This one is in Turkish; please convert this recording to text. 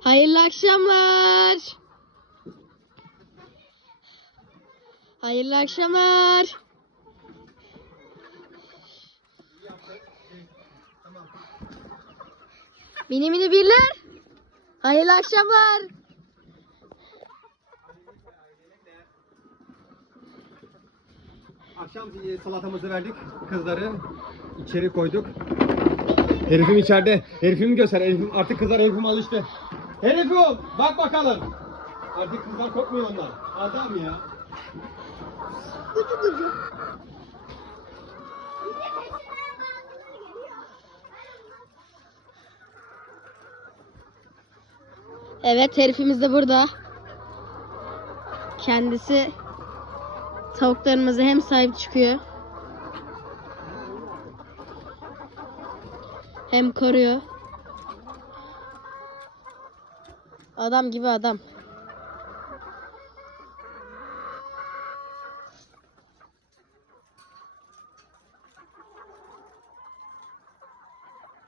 Hayırlı akşamlar. Hayırlı akşamlar. Mini mini birler. Hayırlı akşamlar. Akşam salatamızı verdik. Kızları içeri koyduk. Herifim içeride. Herifimi göster. Herifim, artık kızlar herifime alıştı. Herifim bak bakalım. Artık kızlar korkmuyor ondan. Adam ya. Evet herifimiz de burada. Kendisi tavuklarımıza hem sahip çıkıyor. Hem koruyor. Adam gibi adam.